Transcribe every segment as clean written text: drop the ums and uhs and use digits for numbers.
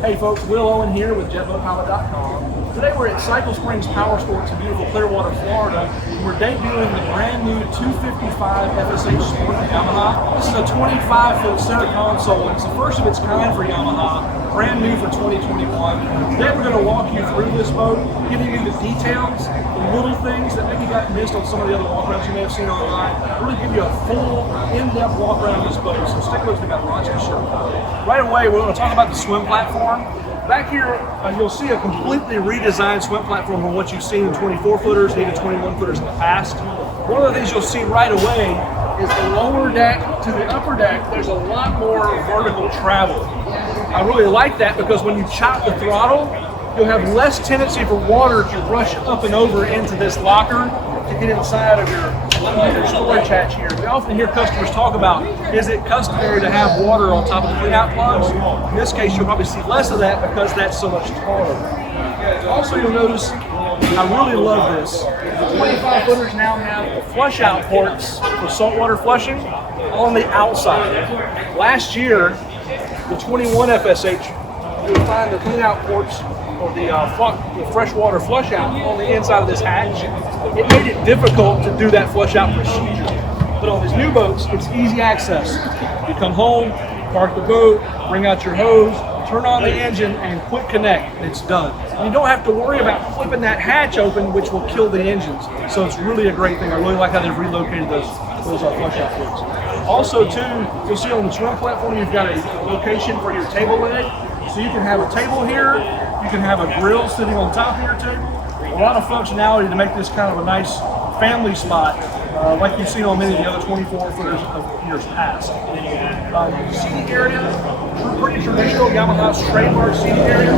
Hey folks, Will Owen here with JetBoatPilot.com. Today we're at Cycle Springs Power Sports in beautiful Clearwater, Florida. We're debuting the brand new 255 FSH Sport Yamaha. This is a 25-foot center console. It's the first of its kind for Yamaha, brand new for 2021. Today we're going to walk you through this boat, giving you the details, the little things that maybe got missed on some of the other walkarounds you may have seen online. Really give you a full, in-depth walk around this boat. So stick with us, we got lots to show. Right away, we're going to talk about the swim platform. Back here, you'll see a completely redesigned swim platform from what you've seen in 24-footers and even 21-footers in the past. One of the things you'll see right away is the lower deck to the upper deck, there's a lot more vertical travel. I really like that because when you chop the throttle, you'll have less tendency for water to rush up and over into this locker to get inside of your storage hatch here. We often hear customers talk about, is it customary to have water on top of the clean-out plugs? In this case, you'll probably see less of that because that's so much taller. Also, you'll notice, I really love this. The 25-footers now have the flush-out ports for saltwater flushing on the outside. Last year, the 21 FSH, you would find the clean-out ports or the freshwater flush out on the inside of this hatch. It made it difficult to do that flush out procedure. But on these new boats, it's easy access. You come home, park the boat, bring out your hose, turn on the engine, and quick connect, and it's done. And you don't have to worry about flipping that hatch open, which will kill the engines. So it's really a great thing. I really like how they've relocated those flush out ports. Also, too, you'll see on the swim platform, you've got a location for your table leg. So you can have a table here, you can have a grill sitting on top of your table. A lot of functionality to make this kind of a nice family spot, like you've seen on many of the other 24-footers of years past. Seating area, pretty traditional Yamaha's trademark seating area.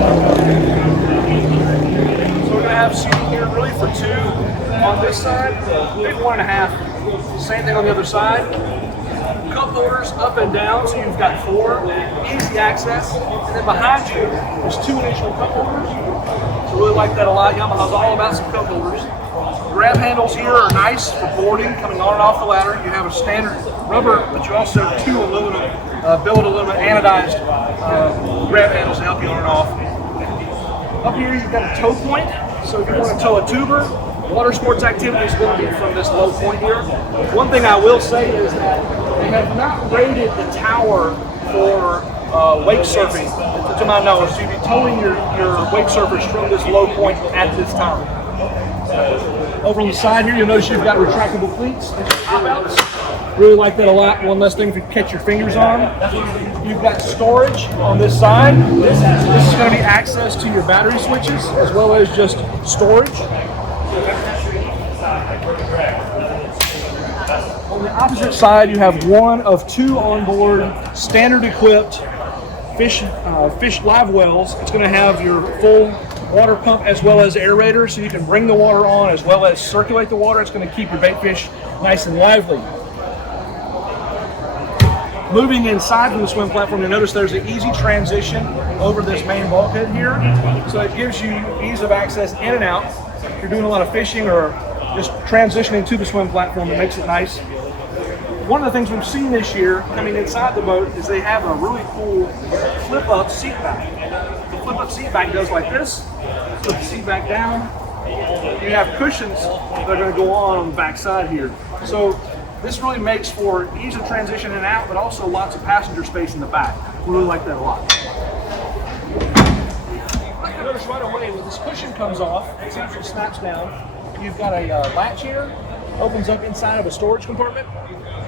So we're going to have seating here really for two on this side, big 1.5. Same thing on the other side. Cup holders up and down, so you've got 4, easy access. And then behind you, there's 2 additional cup holders. So really like that a lot. Yamaha's all about some cup holders. Grab handles here are nice for boarding, coming on and off the ladder. You have a standard rubber, but you also have 2 aluminum, billet aluminum anodized grab handles to help you on and off. Up here, you've got a tow point. So if you want to tow a tuber, water sports activity is going to be from this low point here. One thing I will say is that they have not rated the tower for wake surfing, to my knowledge. So you'll be towing your wake surfers from this low point at this time. Over on the side here, you'll notice you've got retractable cleats and pop-outs. Really like that a lot. One less thing to catch your fingers on. You've got storage on this side. This is going to be access to your battery switches as well as just storage. On the opposite side, you have one of 2 onboard standard equipped fish live wells. It's going to have your full water pump as well as aerator, so you can bring the water on as well as circulate the water. It's going to keep your bait fish nice and lively. Moving inside from the swim platform, you'll notice there's an easy transition over this main bulkhead here. So it gives you ease of access in and out. If you're doing a lot of fishing or just transitioning to the swim platform, it makes it nice. One of the things we've seen this year coming inside the boat is they have a really cool flip-up seat back. The flip-up seat back goes like this, flip the seat back down. You have cushions that are going to go on the back side here. So this really makes for ease of transition in and out, but also lots of passenger space in the back. We really like that a lot. Notice right away when this cushion comes off, it actually snaps down. You've got a latch here, opens up inside of a storage compartment,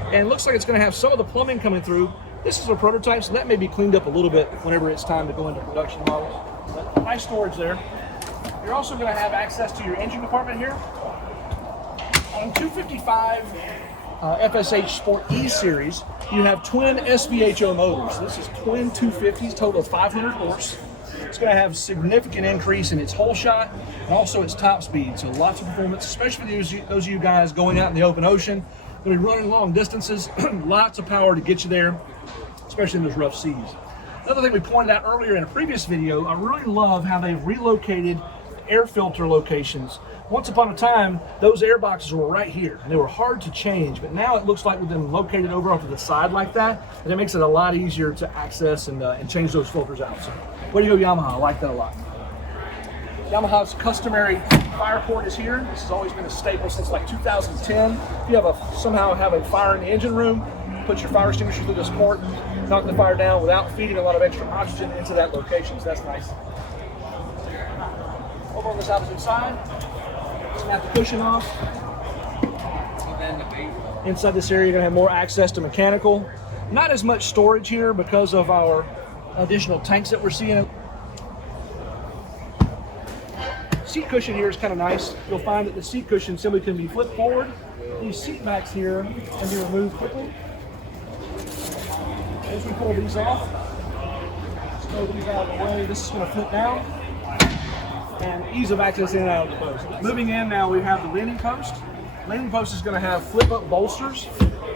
and it looks like it's going to have some of the plumbing coming through. This is a prototype, so that may be cleaned up a little bit whenever it's time to go into production models. But nice storage there. You're also going to have access to your engine compartment here. On 255 FSH Sport E Series, you have twin SVHO motors. This is twin 250s, total of 500 horse. It's going to have significant increase in its hole shot and also its top speed. So lots of performance, especially for those of you guys going out in the open ocean. They'll be running long distances, lots of power to get you there, especially in those rough seas. Another thing we pointed out earlier in a previous video, I really love how they've relocated air filter locations. Once upon a time, those air boxes were right here, and they were hard to change, but now it looks like with them located over off to the side like that, and it makes it a lot easier to access and change those filters out. So Way to go, Yamaha. I like that a lot. Yamaha's customary fire port is here. This has always been a staple since like 2010. If you somehow have a fire in the engine room, put your fire extinguisher through this port, knock the fire down without feeding a lot of extra oxygen into that location. So that's nice. Over on this opposite side, snap the cushion off. Inside this area, you're gonna have more access to mechanical. Not as much storage here because of our additional tanks that we're seeing. Seat cushion here is kind of nice. You'll find that the seat cushion simply can be flipped forward. These seat backs here can be removed quickly. As we pull these off, let's throw these out of the way. This is going to flip down and ease of access in and out of the post. Moving in now, we have the leaning post. Leaning post is going to have flip-up bolsters.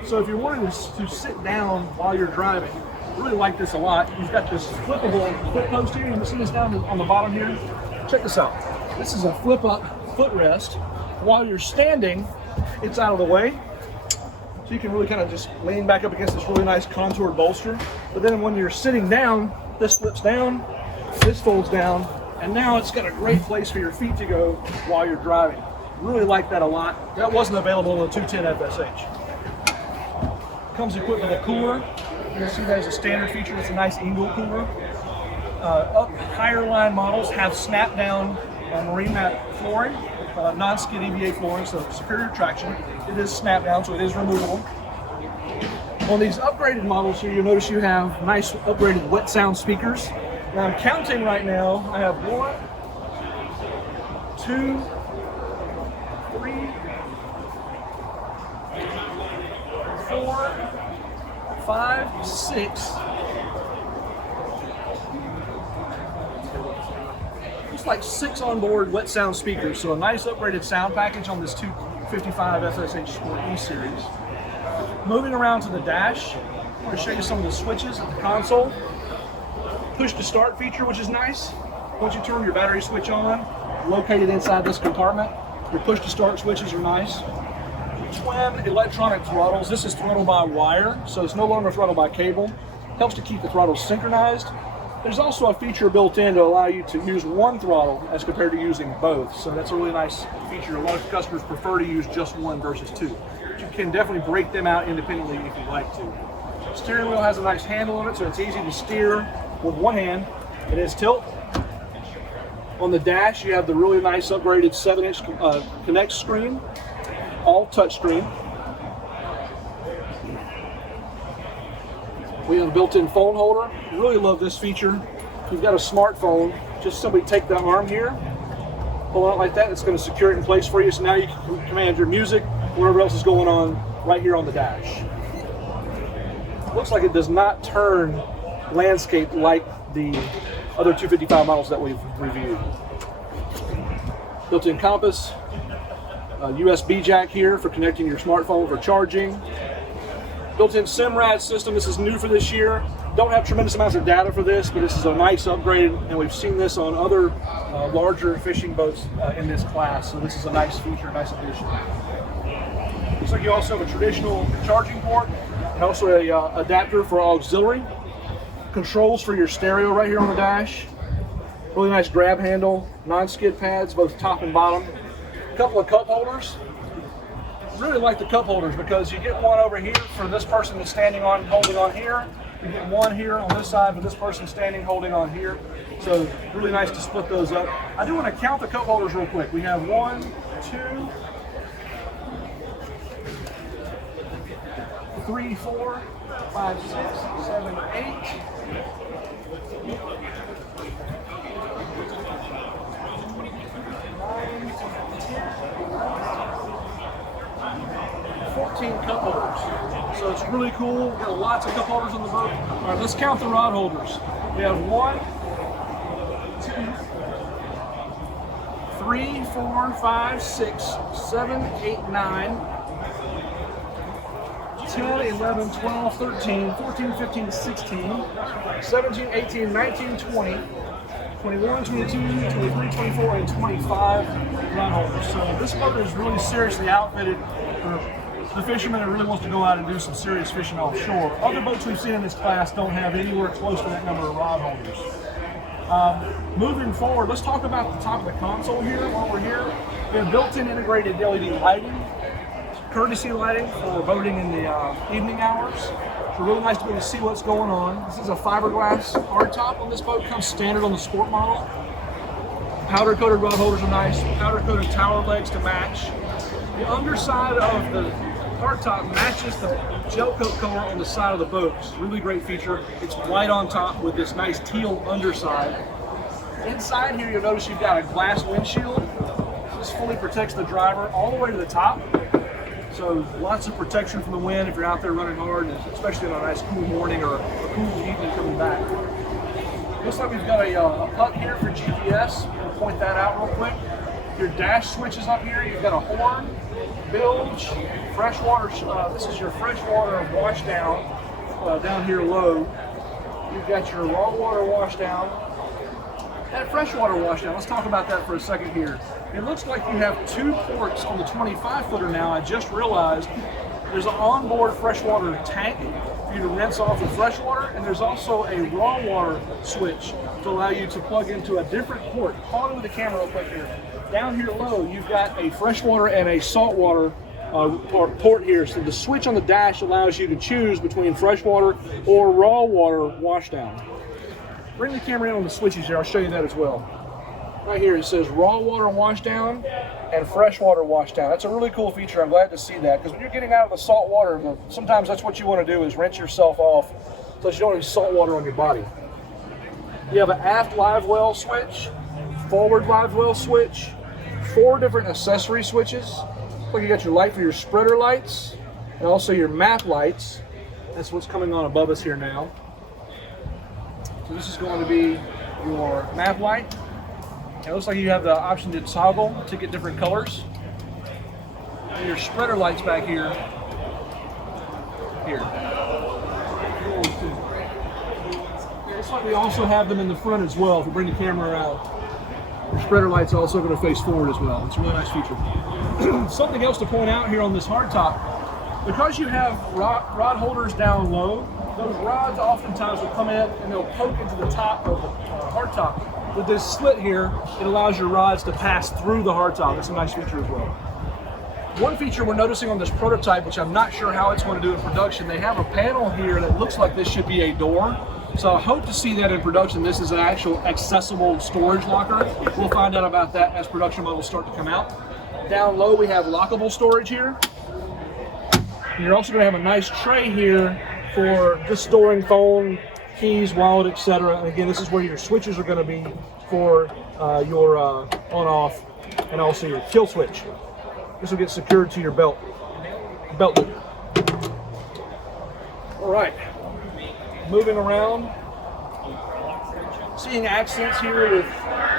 So if you're wanting to sit down while you're driving, I really like this a lot. You've got this flippable foot post here. You can see this down on the bottom here. Check this out. This is a flip-up footrest. While you're standing, it's out of the way. So you can really kind of just lean back up against this really nice contoured bolster. But then when you're sitting down, this flips down, this folds down, and now it's got a great place for your feet to go while you're driving. Really like that a lot. That wasn't available in the 210 FSH. Comes equipped with a cooler. You'll see that as a standard feature. It's a nice Engel cooler. Up higher line models have snap-down marine mat flooring, non-skid EVA flooring, so superior traction. It is snap-down, so it is removable. On these upgraded models here, you'll notice you have nice upgraded wet sound speakers. Now I'm counting right now. I have 1, 2, 3, 4, 5, 6. Like 6 onboard wet sound speakers, so a nice upgraded sound package on this 255 FSH Sport E-Series. Moving around to the dash, I'm going to show you some of the switches at the console. Push to start feature, which is nice. Once you turn your battery switch on, located inside this compartment, your push to start switches are nice. Twin electronic throttles. This is throttle by wire, so it's no longer throttle by cable. Helps to keep the throttles synchronized. There's also a feature built in to allow you to use one throttle as compared to using both. So that's a really nice feature. A lot of customers prefer to use just one versus two. But you can definitely break them out independently if you'd like to. Steering wheel has a nice handle on it, so it's easy to steer with one hand. It is tilt. On the dash, you have the really nice upgraded 7-inch Connect screen, all touch screen. We have a built-in phone holder. Really love this feature. If you've got a smartphone, just simply take the arm here, pull it out like that. It's going to secure it in place for you. So now you can command your music, whatever else is going on, right here on the dash. Looks like it does not turn landscape like the other 255 models that we've reviewed. Built-in compass, a USB jack here for connecting your smartphone for charging. Built-in SIMRAD system. This is new for this year. Don't have tremendous amounts of data for this, but this is a nice upgrade, and we've seen this on other larger fishing boats in this class. So this is a nice feature, nice addition. Looks like you also have a traditional charging port and also a adapter for auxiliary. Controls for your stereo right here on the dash. Really nice grab handle, non-skid pads, both top and bottom. A couple of cup holders. Really like the cup holders because you get one over here for this person that's standing on, holding on here. You get one here on this side for this person standing, holding on here. So really nice to split those up. I do want to count the cup holders real quick. We have 1, 2, 3, 4, 5, 6, 7, 8. 14 cup holders. So it's really cool. We've got lots of cup holders on the boat. All right, let's count the rod holders. We have 1, 2, 3, 4, 5, 6, 7, 8, 9, 10, 11, 12, 13, 14, 15, 16, 17, 18, 19, 20, 21, 22, 23, 24, and 25 rod holders. So this boat is really seriously outfitted for the fisherman that really wants to go out and do some serious fishing offshore. Other boats we've seen in this class don't have anywhere close to that number of rod holders. Moving forward, let's talk about the top of the console here while we're here. We have built-in integrated LED lighting, courtesy lighting for boating in the evening hours. It's really nice to be able to see what's going on. This is a fiberglass hardtop on this boat. It comes standard on the Sport model. Powder-coated rod holders are nice. Powder-coated tower legs to match. The underside of the hardtop matches the gel coat color on the side of the boat. It's a really great feature. It's white on top with this nice teal underside. Inside here, you'll notice you've got a glass windshield. This fully protects the driver all the way to the top. So lots of protection from the wind if you're out there running hard, especially on a nice cool morning or a cool evening coming back. Looks like we've got a putt here for GPS. I'm going to point that out real quick. Your dash switches up here. You've got a horn, bilge, freshwater. This is your freshwater wash down down here low. You've got your raw water wash down and freshwater wash down. Let's talk about that for a second here. It looks like you have 2 ports on the 25-footer now. I just realized there's an onboard freshwater tank for you to rinse off the freshwater, and there's also a raw water switch to allow you to plug into a different port. Follow with the camera real quick here. Down here low, you've got a freshwater and a saltwater port here. So the switch on the dash allows you to choose between freshwater or raw water washdown. Bring the camera in on the switches here. I'll show you that as well. Right here it says raw water washdown and freshwater washdown. That's a really cool feature. I'm glad to see that, because when you're getting out of the salt water, sometimes that's what you want to do is rinse yourself off so that you don't have salt water on your body. You have an aft live well switch, forward live well switch, 4 different accessory switches. Look, you got your light for your spreader lights and also your map lights. That's what's coming on above us here now. So this is going to be your map light. It looks like you have the option to toggle to get different colors. And your spreader lights back here. Here. It looks like we also have them in the front as well. If we bring the camera around, your spreader light's also going to face forward as well. It's a really nice feature. Something else to point out here on this hardtop, because you have rod holders down low, those rods oftentimes will come in and they'll poke into the top of the hardtop. With this slit here, it allows your rods to pass through the hardtop. It's a nice feature as well. One feature we're noticing on this prototype, which I'm not sure how it's going to do in production, they have a panel here that looks like this should be a door. So I hope to see that in production. This is an actual accessible storage locker. We'll find out about that as production models start to come out. Down low, we have lockable storage here. And you're also going to have a nice tray here for just storing phone, keys, wallet, etc. And again, this is where your switches are going to be for your on-off and also your kill switch. This will get secured to your belt loop. All right, moving around, seeing accents here with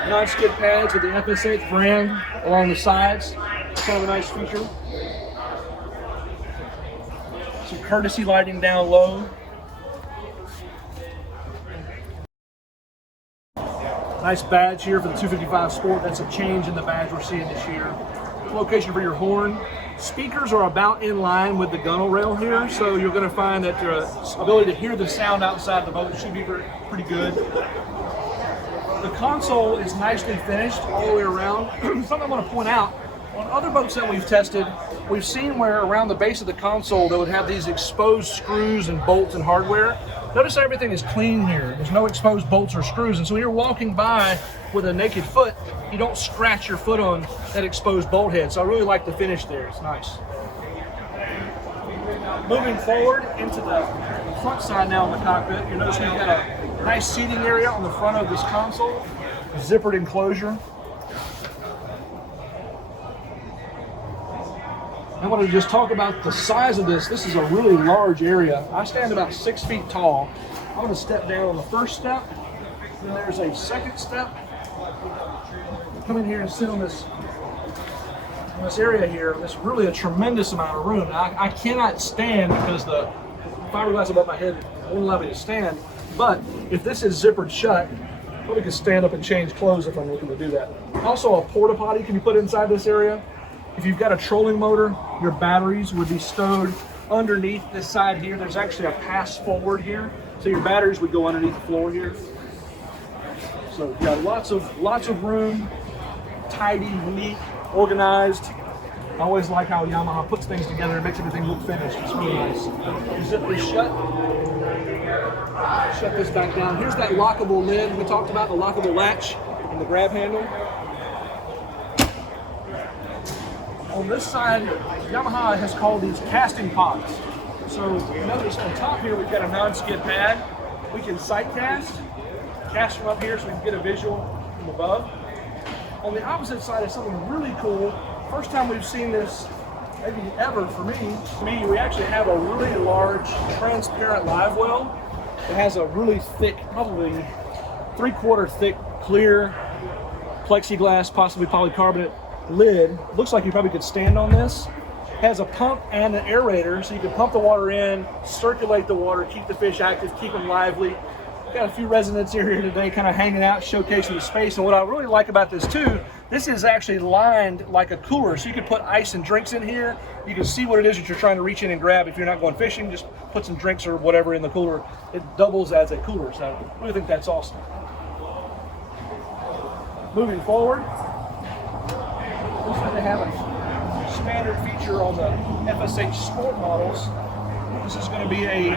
non-skid pads with the FSH brand along the sides. Kind of a nice feature. Some courtesy lighting down low. Nice badge here for the 255 Sport. That's a change in the badge we're seeing this year. Location for your horn. Speakers are about in line with the gunnel rail here, so you're going to find that your ability to hear the sound outside the boat should be pretty good. The console is nicely finished all the way around. Something I want to point out, on other boats that we've tested, we've seen where around the base of the console they would have these exposed screws and bolts and hardware. Notice everything is clean here. There's no exposed bolts or screws, and so when you're walking by with a naked foot, you don't scratch your foot on that exposed bolt head. So I really like the finish there. It's nice. Moving forward into the front side now on the cockpit, you notice we've got a nice seating area on the front of this console, zippered enclosure. I want to just talk about the size of this. This is a really large area. I stand about 6 feet tall. I'm going to step down on the first step. Then there's a second step. Come in here and sit on this area here. There's really a tremendous amount of room. I cannot stand because the fiberglass above my head won't allow me to stand. But if this is zippered shut, I probably could stand up and change clothes if I'm looking to do that. Also, a porta potty can be put inside this area. If you've got a trolling motor, your batteries would be stowed underneath this side here. There's actually a pass forward here, so your batteries would go underneath the floor here. So yeah, lots of room, tidy, neat, organized. I always like how Yamaha puts things together and makes everything look finished. It's really nice. You zip this shut. Shut this back down. Here's that lockable lid we talked about, the lockable latch and the grab handle. On this side, Yamaha has called these casting pods. So notice on top here we've got a non-skid pad. We can sight cast from up here so we can get a visual from above. On the opposite side is something really cool. First time we've seen this, maybe ever for me, we actually have a really large transparent live well. It has a really thick, probably 3/4 thick, clear plexiglass, possibly polycarbonate lid. Looks like you probably could stand on this. Has a pump and an aerator, so you can pump the water in, circulate the water, keep the fish active, keep them lively. Got a few residents here today kind of hanging out, showcasing the space. And what I really like about this too, this is actually lined like a cooler. So you can put ice and drinks in here. You can see what it is that you're trying to reach in and grab. If you're not going fishing, just put some drinks or whatever in the cooler. It doubles as a cooler. So I really think that's awesome. Moving forward, looks like they have a standard feature on the FSH Sport models. This is going to be a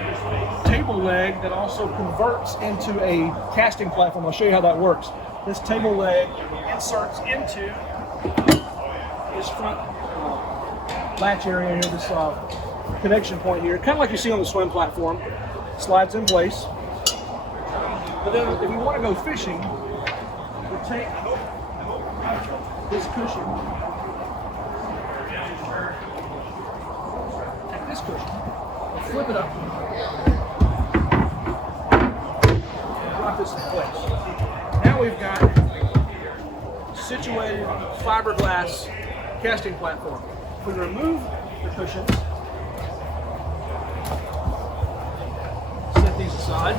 table leg that also converts into a casting platform. I'll show you how that works. This table leg inserts into this front latch area here, this connection point here, kind of like you see on the swim platform. Slides in place. But then if we want to go fishing, we take this cushion. Take this cushion. Flip it up, drop this in place. Now we've got situated fiberglass casting platform. If we remove the cushions, set these aside.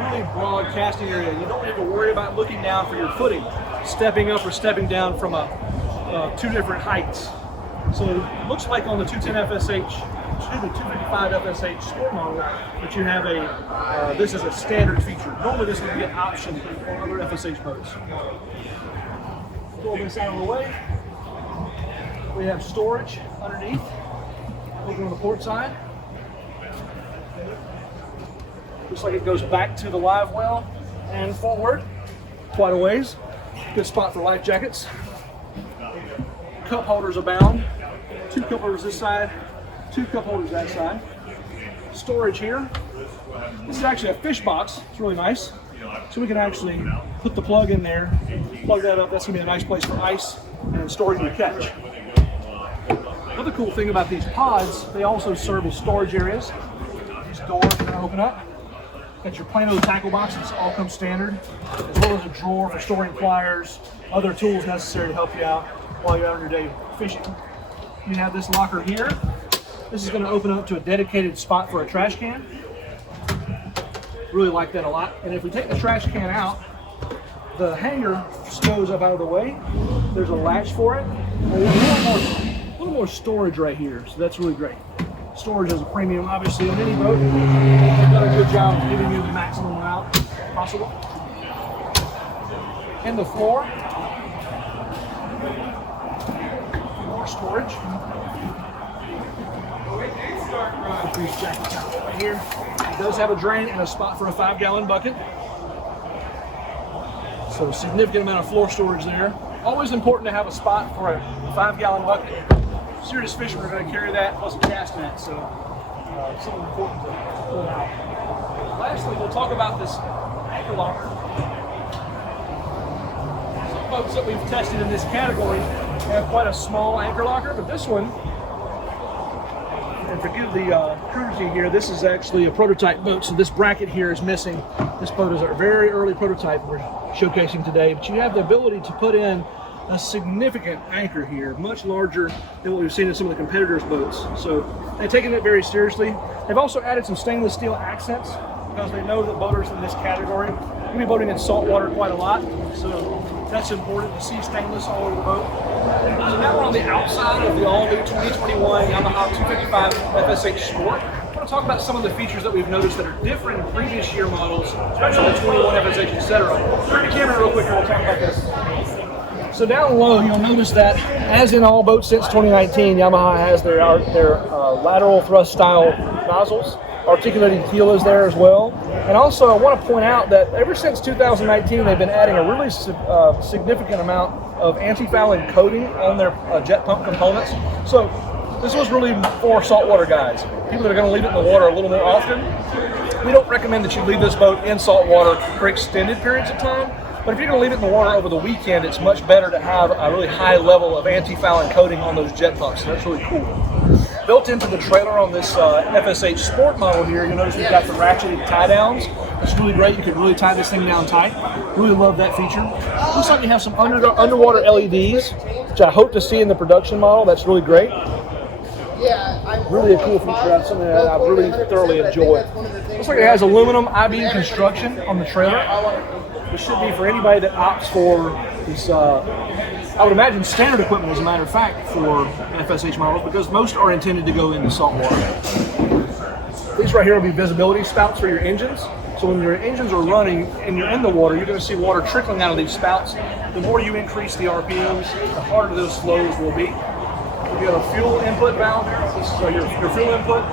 Really broad casting area. You don't need to worry about looking down for your footing, stepping up or stepping down from two different heights. So it looks like on the 255 FSH Sport model that you have this is a standard feature. Normally this would be an option on other FSH boats. Pull this out of the way. We have storage underneath. Over on the port side. Looks like it goes back to the live well and forward quite a ways. Good spot for life jackets. Cup holders abound. 2 cup holders this side, 2 cup holders that side. Storage here. This is actually a fish box. It's really nice. So we can actually put the plug in there, plug that up. That's gonna be a nice place for ice and storing your catch. Another cool thing about these pods, they also serve as storage areas. These doors are gonna open up. Got your Plano tackle boxes, all come standard, as well as a drawer for storing pliers, other tools necessary to help you out while you're out on your day fishing. You have this locker here. This is going to open up to a dedicated spot for a trash can. Really like that a lot. And if we take the trash can out, the hanger goes up out of the way. There's a latch for it. A little more storage right here, so that's really great. Storage is a premium, obviously, on any boat. They've done a good job of giving you the maximum amount possible. And the floor, more storage. Put these jackets out right here. It does have a drain and a spot for a 5-gallon bucket. So significant amount of floor storage there. Always important to have a spot for a 5-gallon bucket. Serious fishermen are going to carry that plus a cast net, so something important to pull out. Lastly, we'll talk about this anchor locker. Some boats that we've tested in this category have quite a small anchor locker, but this one, and forgive the crudity here, this is actually a prototype boat, so this bracket here is missing. This boat is our very early prototype we're showcasing today, but you have the ability to put in a significant anchor here, much larger than what we've seen in some of the competitors' boats. So they've taken it very seriously. They've also added some stainless steel accents because they know that boaters in this category will be boating in salt water quite a lot. So that's important to see stainless all over the boat. So now we're on the outside of the all-new 2021 Yamaha 255 FSH Sport. I want to talk about some of the features that we've noticed that are different in previous year models, especially the 21 FSH, etc. Turn the camera real quick and we'll talk about this. So down low, you'll notice that, as in all boats since 2019, Yamaha has their lateral thrust style nozzles. Articulated keel is there as well. And also, I want to point out that ever since 2019, they've been adding a really significant amount of anti-fouling coating on their jet pump components. So this was really for saltwater guys, people that are going to leave it in the water a little more often. We don't recommend that you leave this boat in salt water for extended periods of time. But if you're going to leave it in the water over the weekend, it's much better to have a really high level of anti-fouling coating on those jet pumps. So that's really cool. Built into the trailer on this FSH Sport model here, you'll notice we've got the ratcheted tie downs. It's really great. You can really tie this thing down tight. Really love that feature. Looks like you have some underwater LEDs, which I hope to see in the production model. That's really great. Really a cool feature. That's something that I really thoroughly enjoy. Looks like it has aluminum I-beam construction on the trailer. This should be for anybody that opts for this, I would imagine, standard equipment, as a matter of fact, for FSH models, because most are intended to go into salt water. These right here will be visibility spouts for your engines. So when your engines are running and you're in the water, you're going to see water trickling out of these spouts. The more you increase the RPMs, the harder those flows will be. You got a fuel input valve here. This is your fuel input.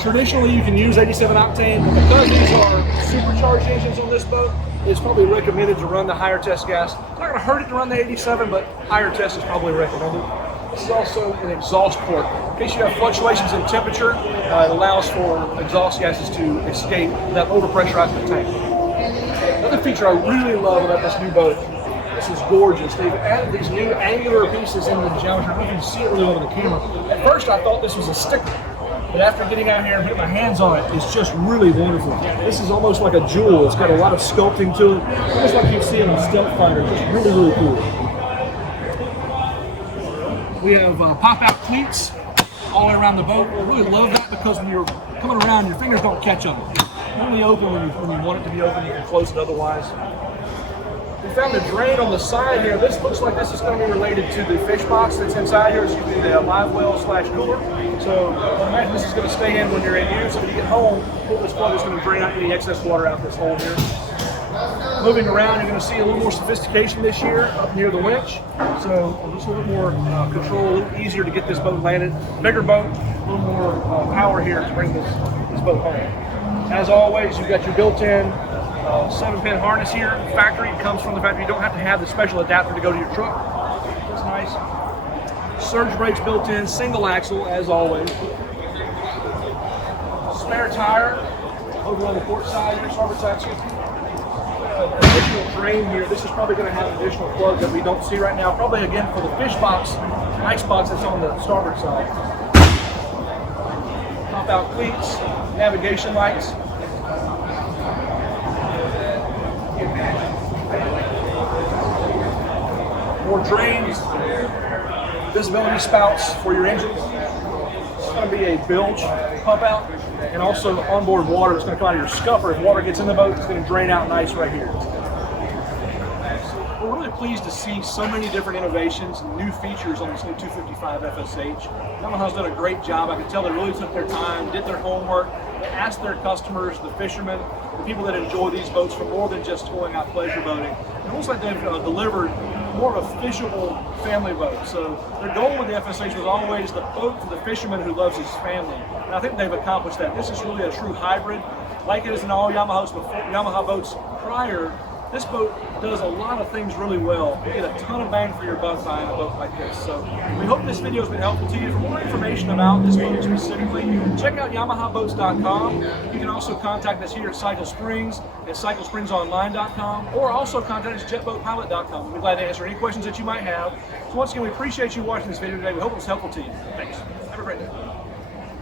Traditionally, you can use 87 octane, but because these are supercharged engines on this boat, it's probably recommended to run the higher test gas. It's not going to hurt it to run the 87, but higher test is probably recommended. This is also an exhaust port. In case you have fluctuations in temperature, it allows for exhaust gases to escape without overpressurizing the tank. Another feature I really love about this new boat, this is gorgeous. They've added these new angular pieces into the geometry. I don't know if you can see it really well on the camera. At first I thought this was a sticker, but after getting out here and putting my hands on it, it's just really wonderful. This is almost like a jewel. It's got a lot of sculpting to it, almost like you see it on stealth fighters. Just really, really cool. We have pop-out cleats all the way around the boat. I really love that because when you're coming around, your fingers don't catch them. It's only open when you want it to be open. You can close it otherwise. We found a drain on the side here. This looks like this is going to be related to the fish box that's inside here. It's usually the live well / cooler. So I imagine this is going to stay in when you're in use. So when you get home, this plug is going to drain out any excess water out this hole here. Moving around, you're going to see a little more sophistication this year up near the winch. So just a little more control, a little easier to get this boat landed. Bigger boat, a little more power here to bring this boat home. As always, you've got your built-in 7-pin harness here. Factory comes from the factory. You don't have to have the special adapter to go to your truck. That's nice. Surge brakes built in, single axle as always. Spare tire over on the port side, your starboard side. Additional drain here. This is probably going to have additional plugs that we don't see right now. Probably again for the fish box, ice box that's on the starboard side. Pop out cleats, navigation lights. More drains, visibility spouts for your engines. It's going to be a bilge pump out, and also onboard water that's going to come out of your scupper. If water gets in the boat, it's going to drain out nice right here. We're really pleased to see so many different innovations and new features on this new 255 FSH. Yamaha's done a great job. I can tell they really took their time, did their homework, they asked their customers, the fishermen, the people that enjoy these boats for more than just going out pleasure boating. It looks like they've delivered more of a fishable family boat. So their goal with the FSH was always the boat for the fisherman who loves his family. And I think they've accomplished that. This is really a true hybrid. Like it is in all Yamaha boats prior, this boat does a lot of things really well. You get a ton of bang for your buck buying a boat like this. So we hope this video has been helpful to you. For more information about this boat specifically, check out YamahaBoats.com. You can also contact us here at Cycle Springs at CycleSpringsOnline.com, or also contact us at JetBoatPilot.com. We'd be glad to answer any questions that you might have. So once again, we appreciate you watching this video today. We hope it was helpful to you. Thanks. Have a great day.